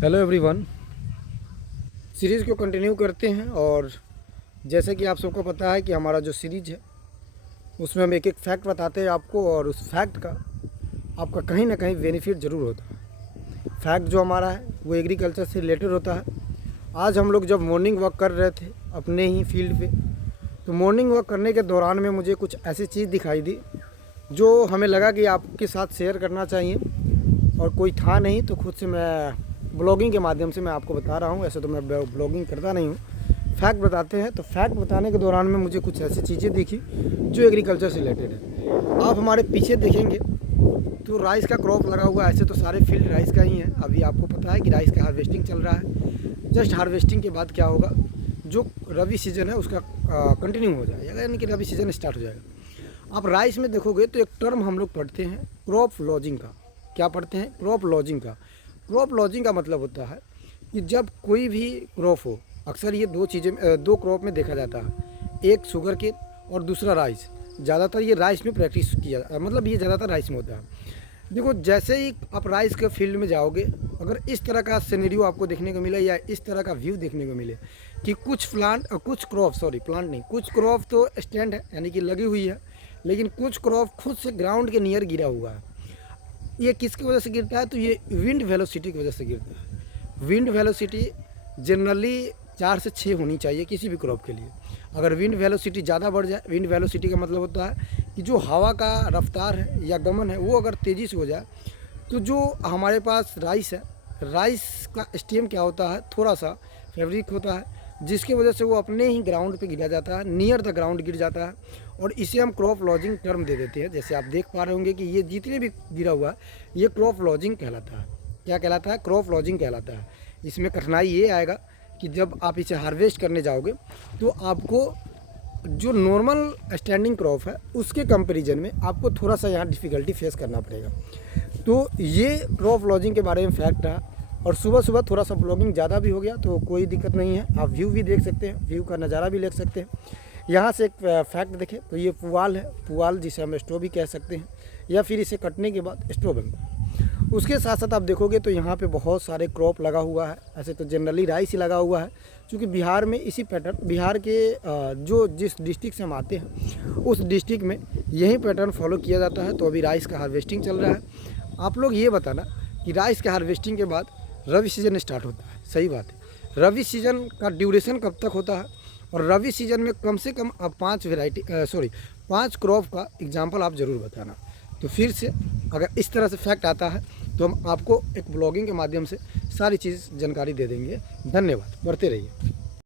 Hello everyone. Series को continue करते हैं और जैसे कि आप सबको पता है कि हमारा जो सीरीज़ है उसमें हम एक एक फैक्ट बताते हैं आपको, और उस फैक्ट का आपका कहीं ना कहीं बेनिफिट ज़रूर होता है। फैक्ट जो हमारा है वो एग्रीकल्चर से रिलेटेड होता है। आज हम लोग जब मॉर्निंग वॉक कर रहे थे अपने ही फील्ड पे, तो मॉर्निंग वॉक करने के दौरान में मुझे कुछ ऐसी चीज़ दिखाई दी जो हमें लगा कि आपके साथ शेयर करना चाहिए, और कोई था नहीं तो खुद से मैं ब्लॉगिंग के माध्यम से मैं आपको बता रहा हूँ। ऐसे तो मैं ब्लॉगिंग करता नहीं हूँ, फैक्ट बताते हैं। तो फैक्ट बताने के दौरान में मुझे कुछ ऐसी चीज़ें दिखी जो एग्रीकल्चर से रिलेटेड है। आप हमारे पीछे देखेंगे तो राइस का क्रॉप लगा हुआ है। ऐसे तो सारे फील्ड राइस का ही है। अभी आपको पता है कि राइस का हार्वेस्टिंग चल रहा है। जस्ट हार्वेस्टिंग के बाद क्या होगा, जो रबी सीजन है उसका कंटिन्यू हो जाएगा, यानी कि रबी सीजन स्टार्ट हो जाएगा। आप राइस में देखोगे तो एक टर्म हम लोग पढ़ते हैं क्रॉप लॉजिंग का। क्या पढ़ते हैं? क्रॉप लॉजिंग का। क्रॉप लॉजिंग का मतलब होता है कि जब कोई भी क्रॉप हो, अक्सर ये दो क्रॉप में देखा जाता है, एक शुगर केन और दूसरा राइस। ज़्यादातर ये राइस में प्रैक्टिस किया, मतलब ये ज़्यादातर राइस में होता है। देखो, जैसे ही आप राइस के फील्ड में जाओगे, अगर इस तरह का सिनेरियो आपको देखने को मिले या इस तरह का व्यू देखने को मिले कि कुछ क्रॉप तो स्टैंड है, यानी कि लगी हुई है, लेकिन कुछ क्रॉप खुद से ग्राउंड के नियर गिरा हुआ है। ये किसकी वजह से गिरता है? तो ये विंड वेलोसिटी की वजह से गिरता है। विंड वेलोसिटी जनरली 4 से 6 होनी चाहिए किसी भी क्रॉप के लिए। अगर विंड वेलोसिटी ज़्यादा बढ़ जाए, विंड वेलोसिटी का मतलब होता है कि जो हवा का रफ्तार है या गमन है वो अगर तेज़ी से हो जाए, तो जो हमारे पास राइस है, राइस का स्टेम क्या होता है, थोड़ा सा फैब्रिक होता है, जिसकी वजह से वो अपने ही ग्राउंड पे गिरा जाता है, नियर द ग्राउंड गिर जाता है, और इसे हम क्रॉप लॉजिंग टर्म दे देते हैं। जैसे आप देख पा रहे होंगे कि ये जितने भी गिरा हुआ है ये क्रॉप लॉजिंग कहलाता है। क्या कहलाता है? क्रॉप लॉजिंग कहलाता है। इसमें कठिनाई ये आएगा कि जब आप इसे हार्वेस्ट करने जाओगे तो आपको जो नॉर्मल स्टैंडिंग क्रॉप है उसके कंपेरिजन में आपको थोड़ा सा यहाँ डिफ़िकल्टी फेस करना पड़ेगा। तो ये क्रॉप लॉजिंग के बारे में फैक्ट है। और सुबह सुबह थोड़ा सा ब्लॉगिंग ज़्यादा भी हो गया तो कोई दिक्कत नहीं है, आप व्यू भी देख सकते हैं, व्यू का नज़ारा भी ले सकते हैं। यहाँ से एक फैक्ट देखें तो ये पुआल है, पुआल जिसे हम स्टो भी कह सकते हैं, या फिर इसे कटने के बाद स्टो बनता है। उसके साथ साथ आप देखोगे तो यहाँ पे बहुत सारे क्रॉप लगा हुआ है। ऐसे तो जनरली राइस ही लगा हुआ है, क्योंकि बिहार में इसी पैटर्न, बिहार के जो जिस डिस्ट्रिक्ट से हम आते हैं उस डिस्ट्रिक्ट में यही पैटर्न फॉलो किया जाता है। तो अभी राइस का हार्वेस्टिंग चल रहा है। आप लोग ये बताना कि राइस के हार्वेस्टिंग के बाद रबी सीजन स्टार्ट होता है। सही बात है। रबी सीजन का ड्यूरेशन कब तक होता है? और रबी सीजन में कम से कम आप 5 क्रॉप का एग्जाम्पल आप ज़रूर बताना। तो फिर से अगर इस तरह से फैक्ट आता है तो हम आपको एक ब्लॉगिंग के माध्यम से सारी चीज़ जानकारी दे देंगे। धन्यवाद, बढ़ते रहिए।